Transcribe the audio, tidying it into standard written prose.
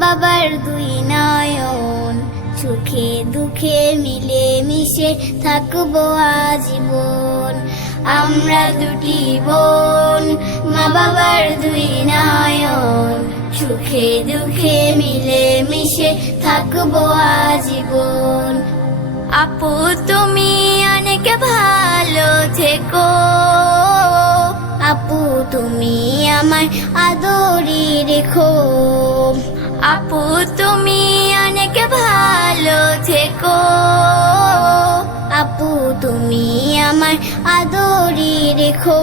বাবার দুই নয়ন, সুখে দুঃখে মিলে মিশে থাকবো আজীবন। আমরা দুটি বোন, মা বাবার দুই নয়ন, সুখে দুঃখে মিলে মিশে থাকবো আজীবন। আপু তুমি অনেক ভালো থেকো, আপু তুমি আমায় আদরি রেখো। আপু তুমি অনেক ভালো থেকো, আপু তুমি আমায় আদরি রেখো।